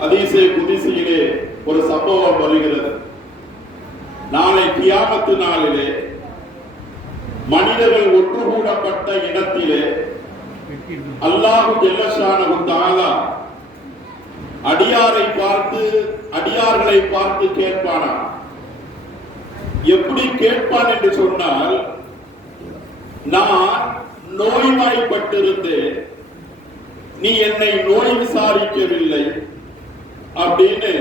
ஹதீஸே குதிசியிலே ஒரு சம்பவம் வருகிறது. நாளை கியாமத்து நாளிலே மனிதர்கள் ஒன்று கூடப்பட்ட இடத்திலே அல்லாஹு ஜல்லஷானஹு தஆலா அடியார்களை பார்த்து கேட்பானா. எப்படி கேட்பான் என்று சொன்னால், நான் நோய்வாய்ப்பட்டிருந்தேன், நீ என்னை நோய் விசாரிக்கவில்லை அப்படின்னு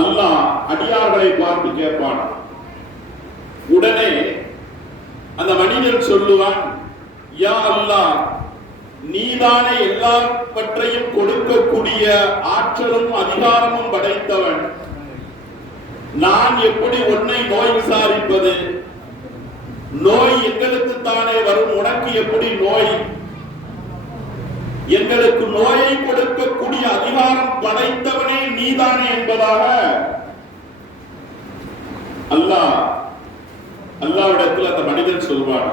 அல்லாஹ் அடியார்களை பார்த்து கேட்பான். உடனே அந்த மனிதன் சொல்லுவான், யா அல்லாஹ், நீதானே எல்லாவற்றையும் கொடுக்கக்கூடிய ஆற்றலும் அதிகாரமும் படைத்தவன், நான் எப்படி உன்னை நோய் விசாரிப்பது? நோய் எங்களுக்கு தானே வரும், உனக்கு எப்படி நோய்? எங்களுக்கு நோயை கொடுக்கக்கூடிய அதிகாரம் படைத்தவனே நீதானே என்பதாக அல்லாஹ்விடத்தில் அந்த மனிதன் சொல்வான்.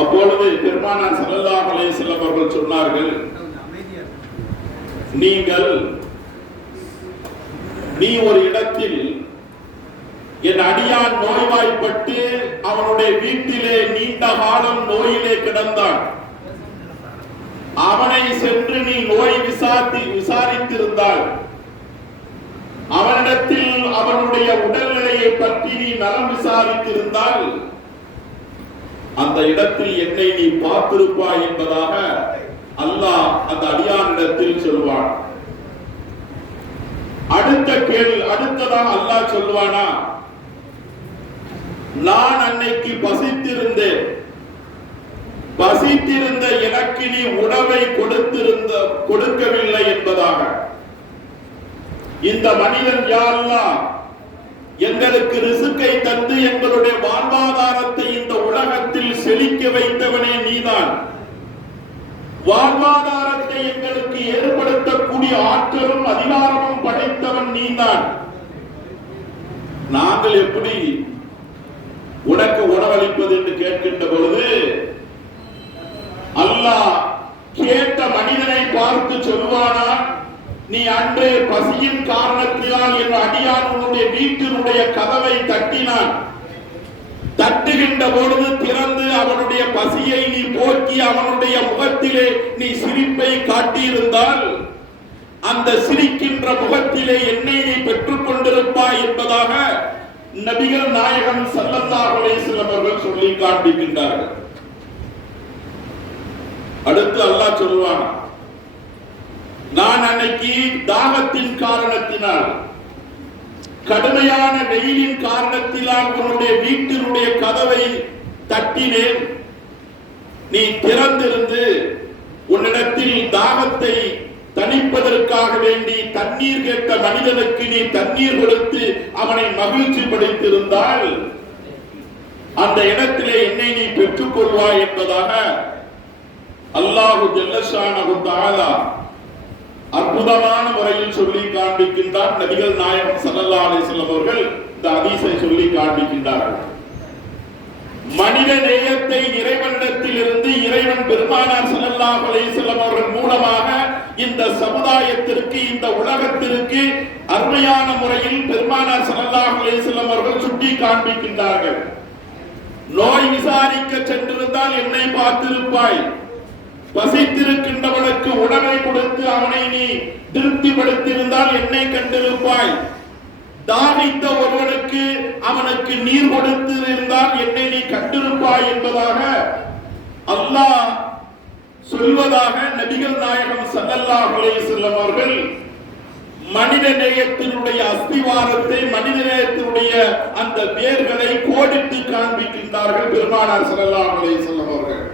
அப்பொழுது பெருமானார் ஸல்லல்லாஹு அலைஹி வஸல்லம் அவர்கள் சொன்னார்கள், நீ ஒரு இடத்தில் என் அடியான் நோய்வாய்ப்பட்டு அவனுடைய வீட்டிலே நீண்ட காலம் நோயிலே கிடந்தான், அவனை சென்று நீ நோய் விசாரித்திருந்தால், அவனிடத்தில் அவனுடைய உடல்நிலையை பற்றி நீ நலம் விசாரித்திருந்தால், அந்த இடத்தில் என்னை நீ பார்த்திருப்பாய் என்பதாக அல்லாஹ் அந்த அடியானிடத்தில் சொல்வான். அடுத்ததாக அல்லாஹ் சொல்வானா, நான் அன்னைக்கு பசித்திருந்த எனக்கு நீ உணவை கொடுக்கவில்லை என்பதாக. இந்த மனிதன், யா அல்லாஹ், எங்களுக்கு ரிசுக்கை தந்து எங்களுடைய வாழ்வாதாரத்தை இந்த உலகத்தில் செழிக்க வைத்தவனே நீதான், வாழ்வாதாரத்தை எங்களுக்கு ஏற்படுத்தக்கூடிய ஆற்றலும் அதிகாரமும் படைத்தவன் நீதான், நாங்கள் எப்படி உனக்கு உணவளிப்பது என்று கேட்கின்ற பொழுது அல்லாஹ் கேட்ட மனிதனை பார்த்து சொல்வானா, நீ அன்று பசியின் காரணத்தினால் என் அடியான் உன்னுடைய வீட்டினுடைய கதவை தட்டினான், தட்டுகின்ற பொழுது திறந்து அவனுடைய பசியை நீ போக்கி அவனுடைய முகத்திலே நீ சிரிப்பை காட்டியிருந்தால், அந்த சிரிக்கின்ற முகத்திலே என்னை நீ பெற்றுக் கொண்டிருப்பாய் என்பதாக நபிகள் நாயகம் ஸல்லல்லாஹு அலைஹி வஸல்லம் அவர்கள் சொல்லி காண்பிக்கின்றார்கள். அடுத்து அல்லாஹ் சொல்வான், நான் அன்னைக்கு தாகத்தின் காரணத்தினால், கடுமையான வெயிலின் காரணத்தினால் உன்னுடைய வீட்டினுடைய கதவை தட்டினேன், நீ திறந்திருந்து உன்னிடத்தில் தாகத்தை தணிப்பதற்காக வேண்டி தண்ணீர் கேட்ட மனிதனுக்கு நீ தண்ணீர் கொடுத்து அவனை மகிழ்ச்சி படுத்தியிருந்தால், அந்த இடத்திலே என்னை நீ பெற்றுக் கொள்வாய் என்பதாக அல்லாஹு ஜல்லஷானஹு தஆலா அற்புதமான முறையில் சொல்லி காண்பிக்கின்றார். நபிகள் நாயகம் ஸல்லல்லாஹு அலைஹி வஸல்லம் அவர்கள் இந்த ஹதீஸை சொல்லி காண்பிக்கின்றார்கள். மனித நேயத்தை இறைவனிடத்தில் இருந்து இறைவன் பெருமானார் ஸல்லல்லாஹு அலைஹி வஸல்லம் அவர்கள் மூலமாக இந்த சமுதாயத்திற்கு, இந்த உலகத்திற்கு அருமையான முறையில் பெருமானார் ஸல்லல்லாஹு அலைஹி வஸல்லம் அவர்கள் சுட்டி காண்பிக்கின்றார்கள். நோய் விசாரிக்க சென்றிருந்தால் என்னை பார்த்திருப்பாய், பசித்திருக்கின்றவனுக்கு உணவை கொடுத்து அவனை நீ திருப்திப்படுத்தியிருந்தால் என்னை கண்டிருப்பாய், தாகித்த ஒருவனுக்கு அவனுக்கு நீர் கொடுத்து இருந்தால் என்னை நீ கண்டிருப்பாய் என்பதாக அல்லாஹ் சொல்வதாக நபிகள் நாயகம் ஸல்லல்லாஹு அலைஹி வஸல்லம் அவர்கள் மனித நேயத்தினுடைய அஸ்திவாரத்தை, மனித நேயத்தினுடைய அந்த வேர்களை கோடிட்டு காண்பிக்கின்றார்கள் பெருமானார் ஸல்லல்லாஹு அலைஹி வஸல்லம் அவர்கள்.